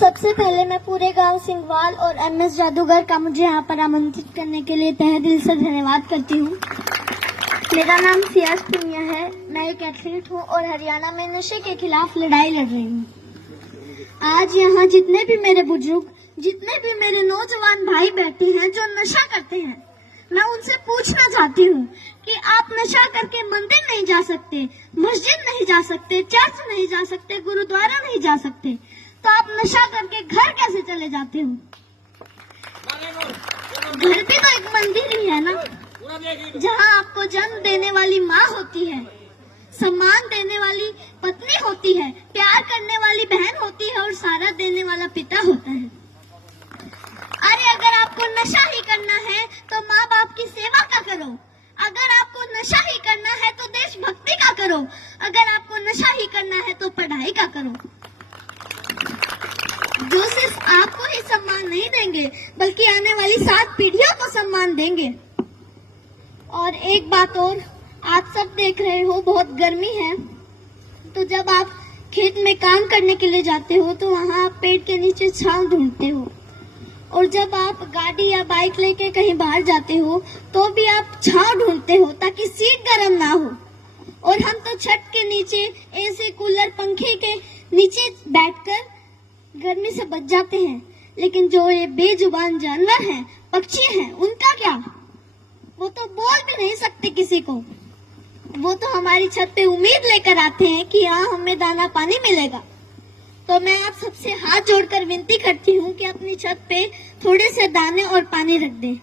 सबसे पहले मैं पूरे गांव सिंघवाल और एमएस जादूगर का मुझे यहाँ पर आमंत्रित करने के लिए तहे दिल से धन्यवाद करती हूँ। मेरा नाम सियाज पुनिया है। मैं एक एथलीट हूँ और हरियाणा में नशे के खिलाफ लड़ाई लड़ रही हूँ। आज यहाँ जितने भी मेरे बुजुर्ग, जितने भी मेरे नौजवान भाई बैठे हैं जो नशा करते हैं, मैं उनसे पूछना चाहती हूँ कि आप नशा करके मंदिर नहीं जा सकते, मस्जिद नहीं जा सकते, चर्च नहीं जा सकते, गुरुद्वारा नहीं जा सकते, तो आप नशा करके घर कैसे चले जाते हो? घर भी तो एक मंदिर ही है ना, जहाँ आपको जन्म देने वाली माँ होती है, सम्मान देने वाली पत्नी होती है, प्यार करने वाली बहन होती है और सारा देने वाला पिता होता है। अरे अगर आपको नशा ही करना है तो माँ बाप की सेवा का करो। अगर आपको नशा ही करना है तो देशभक्ति का करो। अगर आपको नशा ही करना है तो पढ़ाई का करो। जो सिर्फ आपको ही सम्मान नहीं देंगे बल्कि आने वाली 7 पीढ़ियों को सम्मान देंगे। और एक बात और, आप सब देख रहे हो बहुत गर्मी है, तो जब आप खेत में काम करने के लिए जाते हो तो वहाँ आप पेड़ के नीचे छांव ढूंढते हो, और जब आप गाड़ी या बाइक लेके कहीं बाहर जाते हो तो भी आप छांव ढूंढते हो ताकि सीट गर्म ना हो। और हम तो छत के नीचे एसी, कूलर, पंखे के नीचे बैठकर गर्मी से बच जाते हैं। लेकिन जो ये बेजुबान जानवर हैं, पक्षी हैं, उनका क्या? वो तो बोल भी नहीं सकते किसी को। वो तो हमारी छत पे उम्मीद लेकर आते हैं कि यहाँ हमें दाना पानी मिलेगा। तो मैं आप सबसे हाथ जोड़कर विनती करती हूँ कि अपनी छत पे थोड़े से दाने और पानी रख दें।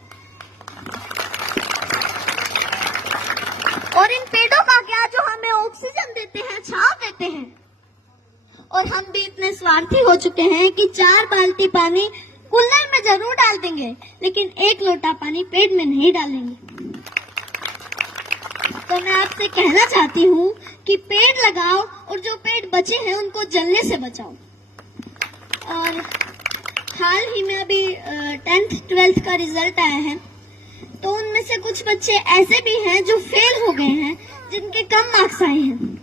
और इन पेड़ों का क्या जो हमें ऑक्सीजन देते हैं, छांव देते हैं। और हम भी इतने स्वार्थी हो चुके हैं कि 4 बाल्टी पानी कूलर में जरूर डाल देंगे, लेकिन 1 लोटा पानी पेड़ में नहीं डालेंगे। तो मैं आपसे कहना चाहती हूँ कि पेड़ लगाओ और जो पेड़ बचे हैं उनको जलने से बचाओ। और हाल ही में अभी 10th 12th का रिजल्ट आया है, तो उनमें से कुछ बच्चे ऐसे भी हैं जो फेल हो गए हैं, जिनके कम मार्क्स आए हैं,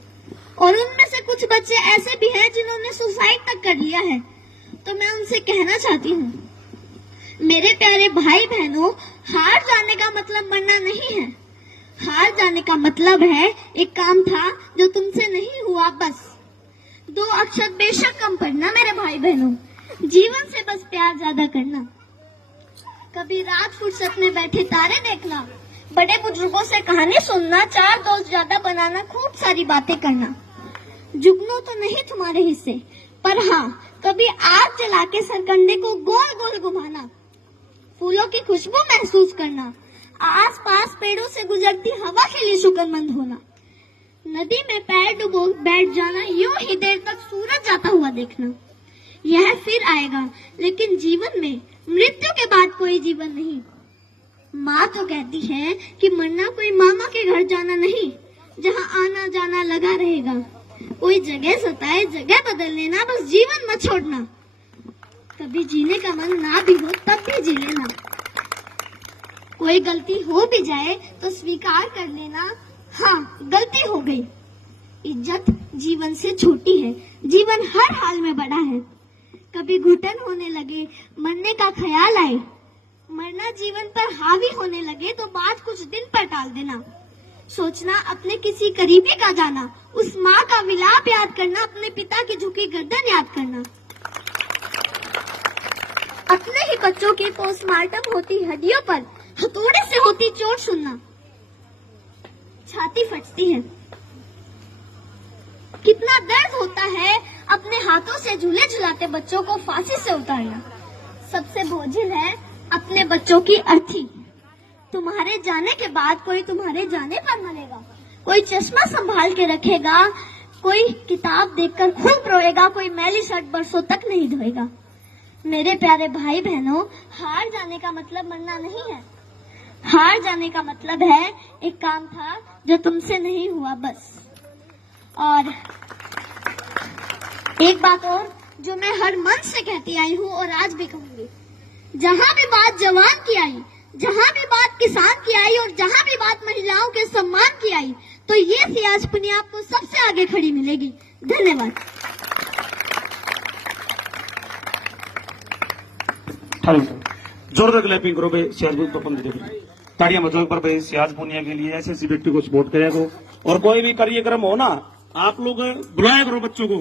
और उनमें से कुछ बच्चे ऐसे भी हैं जिन्होंने सुसाइड तक कर लिया है। तो मैं उनसे कहना चाहती हूँ, मेरे प्यारे भाई बहनों, हार जाने का मतलब मरना नहीं है। हार जाने का मतलब है एक काम था जो तुमसे नहीं हुआ, बस 2 अक्षर बेशक कम पढ़ना मेरे भाई बहनों। जीवन से बस प्यार ज्यादा करना, कभी रात फुर्सत में बैठे तारे देखना, बड़े बुजुर्गों से कहानी सुनना, 4 दोस्त ज्यादा बनाना, खूब सारी बातें करना। जुगनू तो नहीं तुम्हारे हिस्से, पर हाँ कभी आग जला के सरकंडे को गोल गोल घुमाना, फूलों की खुशबू महसूस करना, आसपास पेड़ों से गुजरती हवा के लिए शुक्रमंद होना, नदी में पैर डुबो बैठ जाना, यूं ही देर तक सूरज जाता हुआ देखना। यह फिर आएगा, लेकिन जीवन में मृत्यु के बाद कोई जीवन नहीं। माँ तो कहती है कि मरना कोई मामा के घर जाना नहीं, जहाँ आना जाना लगा रहेगा। कोई जगह सताए जगह बदल लेना, बस जीवन मत छोड़ना। कभी जीने का मन ना भी हो तब भी जी लेना। कोई गलती हो भी जाए तो स्वीकार कर लेना, हाँ गलती हो गई। इज्जत जीवन से छोटी है, जीवन हर हाल में बड़ा है। कभी घुटन होने लगे, मरने का ख्याल आए, मरना जीवन पर हावी होने लगे तो बात कुछ दिन पर टाल देना। सोचना अपने किसी करीबी का जाना, उस माँ का विलाप याद करना, अपने पिता की झुकी गर्दन याद करना। अपने ही बच्चों की पोस्टमार्टम होती हड्डियों पर हथौड़े से होती चोट सुनना, छाती फटती है। कितना दर्द होता है अपने हाथों से झूले झुलाते बच्चों को फांसी से उतारना। सबसे बोझिल है अपने बच्चों की अर्थी। तुम्हारे जाने के बाद कोई तुम्हारे जाने पर मरेगा, कोई चश्मा संभाल के रखेगा, कोई किताब देखकर खूब रोएगा, कोई मैली शर्ट बरसों तक नहीं धोएगा। मेरे प्यारे भाई बहनों, हार जाने का मतलब मरना नहीं है। हार जाने का मतलब है एक काम था जो तुमसे नहीं हुआ, बस। और एक बात और जो मैं हर मन से कहती आई हूँ और आज भी कहूंगी, जहाँ भी बात जवान की आई, जहाँ भी बात किसान की आई और जहाँ भी बात महिलाओं के सम्मान की आई, तो ये सियाज पुनिया आपको सबसे आगे खड़ी मिलेगी। धन्यवाद। जोरदार क्लैपिंग करो भाई सियाज पपन दे ताड़ियां बजाओ पर भाई सियाज पुनिया के लिए ऐसे व्यक्ति को सपोर्ट करेगा। और कोई भी कार्यक्रम हो ना, आप लोग बुलाया करो बच्चों को।